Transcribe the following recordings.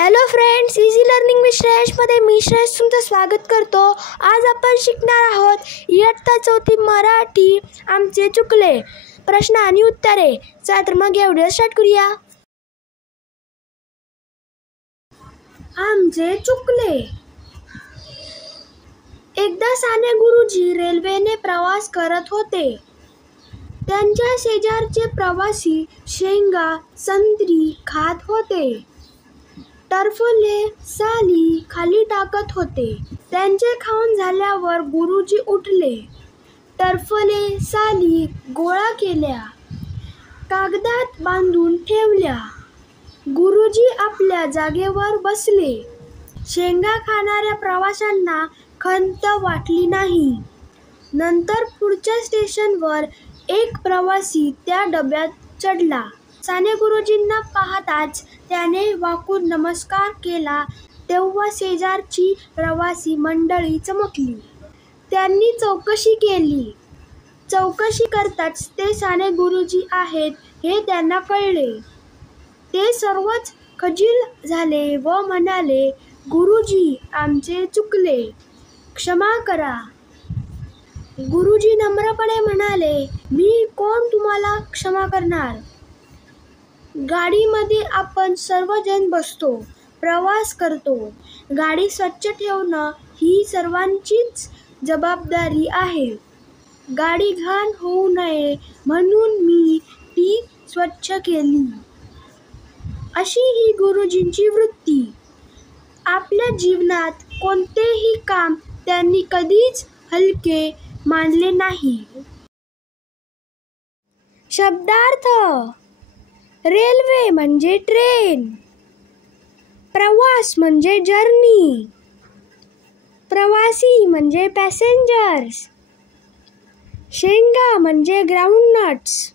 Hello friends, easy learning with श्रेयसमध्ये मी श्रेयस तुमचं स्वागत करतो. आज आपण शिकणार आहोत इयत्ता चौथी मराठी आमचे चुकले प्रश्न आणि उत्तरे. चला तर मग व्हिडिओ स्टार्ट करूया. आमचे चुकले. एकदा साने गुरुजी रेल्वेने प्रवास करत होते. त्यांच्या शेजारचे प्रवासी शेंगा संत्री खात होते. टरफले साली खाली टाकत होते. त्यांचे खाऊन झाल्यावर गुरुजी उठले. टरफले साली गोळा केल्या, कागदात बांधून ठेवल्या. गुरुजी आपल्या जागेवर बसले. शेंगा खाणाऱ्या प्रवाशांना खंत वाटली नाही. नंतर पुढच्या स्टेशनवर एक प्रवासी त्या डब्यात चढला. साने गुरुजींना पाहताच त्याने वाकून नमस्कार केला. तेव्हा शेजारची प्रवासी मंडळी चमकली. त्यांनी चौकशी केली. चौकशी करताच ते साने गुरुजी आहेत हे त्यांना कळले. ते सर्वच खजील झाले व म्हणाले, गुरुजी, आमचे चुकले, क्षमा करा. गुरुजी नम्रपणे म्हणाले, मी कोण तुम्हाला क्षमा करणार. गाडीमध्ये आपण सर्वजण बसतो, प्रवास करतो. गाडी स्वच्छ ठेवणं ही सर्वांचीच जबाबदारी आहे. गाडी घाण होऊ नये म्हणून मी ती स्वच्छ केली. अशी ही गुरुजींची वृत्ती. आपल्या जीवनात कोणतेही काम त्यांनी कधीच हलके मानले नाही. शब्दार्थ. रेल्वे म्हणजे ट्रेन. प्रवास म्हणजे जर्नी. प्रवासी म्हणजे पॅसेंजर्स. शेंगा म्हणजे ग्राउंडनट्स.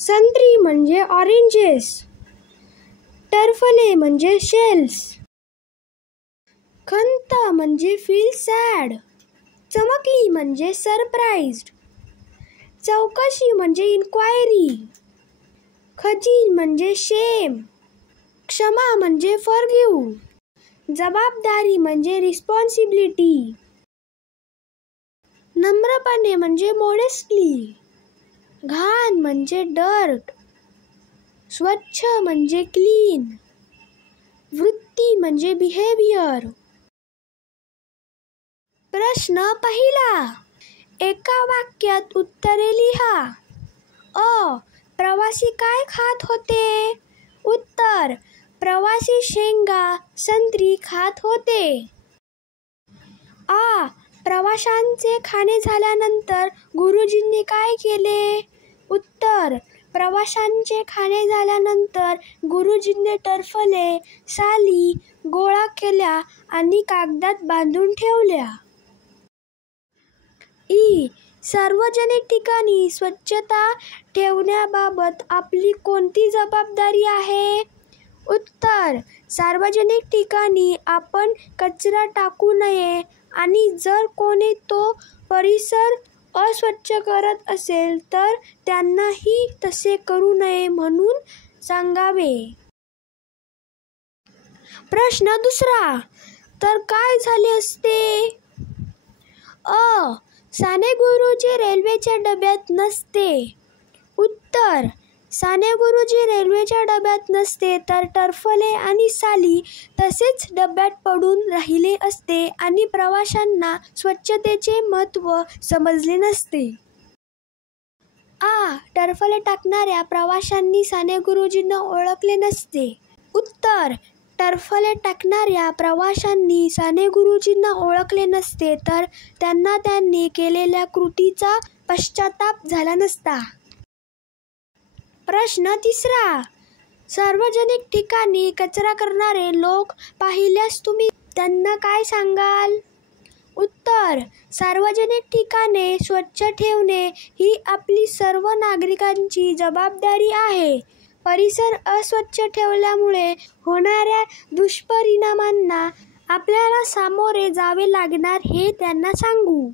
संत्री म्हणजे ऑरेंजेस. टरफले म्हणजे शेल्स. खंत म्हणजे फील सॅड. चमकली म्हणजे सरप्राइज्ड. चौकशी म्हणजे इन्क्वायरी. खजील म्हणजे शेम. क्षमा म्हणजे फॉरगिव्ह. जबाबदारी म्हणजे रिस्पॉन्सिबिलिटी. नम्रपणे म्हणजे मॉडेस्टली. घाण म्हणजे डर्ट. स्वच्छ म्हणजे क्लीन. वृत्ती म्हणजे बिहेवियर. प्रश्न पहिला. एका वाक्यात उत्तरे लिहा. अ. प्रवासी काय खात होते? उत्तर. प्रवासी शेंगा संत्री खात होते. आ. प्रवाशांचे खाणे झाल्यानंतर गुरुजींनी काय केले? उत्तर. प्रवाशांचे खाणे झाल्यानंतर गुरुजींनी टरफले साली गोळा केल्या आणि कागदात बांधून ठेवल्या. ई. सार्वजनिक ठिकाणी स्वच्छता ठेवण्याबाबत आपली कोणती जबाबदारी आहे? उत्तर. सार्वजनिक ठिकाणी आपण कचरा टाकू नये आणि जर कोणी तो परिसर अस्वच्छ करत असेल तर त्यांनाही तसे करू नये म्हणून सांगावे. प्रश्न दुसरा. तर काय झाले असते? अ. साने गुरुजी रेल्वेच्या डब्यात नसते. उत्तर. साने गुरुजी रेल्वेच्या डब्यात नसते तर टरफले आणि साली तसेच डब्यात पडून राहिले असते आणि प्रवाशांना स्वच्छतेचे महत्त्व समजले नसते. आ. टरफले टाकणाऱ्या प्रवाशांनी साने गुरुजींना ओळखले नसते. उत्तर. टरफले टाकणाऱ्या प्रवाशांनी साने गुरुजींना ओळखले नसते तर त्यांना त्यांनी केलेल्या कृतीचा पश्चाताप झाला नसता. प्रश्न तिसरा. सार्वजनिक ठिकाणी कचरा करणारे लोक पाहिल्यास तुम्ही त्यांना काय सांगाल? उत्तर. सार्वजनिक ठिकाणे स्वच्छ ठेवणे ही आपली सर्व नागरिकांची जबाबदारी आहे. परिसर अस्वच्छ ठेवल्यामुळे होणाऱ्या दुष्परिणामांना आपल्याला सामोरे जावे लागणार हे त्यांना सांगू.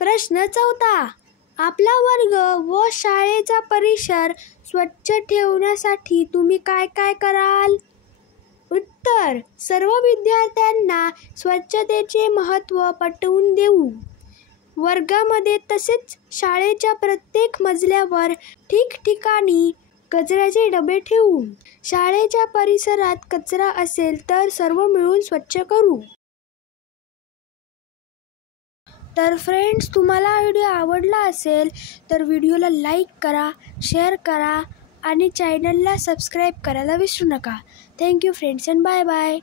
प्रश्न चौथा. आपला वर्ग व शाळेचा परिसर स्वच्छ ठेवण्यासाठी तुम्ही काय काय कराल? उत्तर, सर्व विद्यार्थ्यांना स्वच्छतेचे महत्त्व पटवून देऊ. वर्गामध्ये तसेच शाळेच्या प्रत्येक मजल्यावर ठिकठिकाणी कचऱ्याचे डबे ठेवू. शाळेच्या परिसरात कचरा असेल तर सर्व मिळून स्वच्छ करू. तर फ्रेंड्स, तुम्हाला हा व्हिडिओ आवडला असेल तर व्हिडिओला लाईक करा, शेअर करा आणि चॅनलला सबस्क्राईब करायला विसरू नका. Thank you friends and bye bye.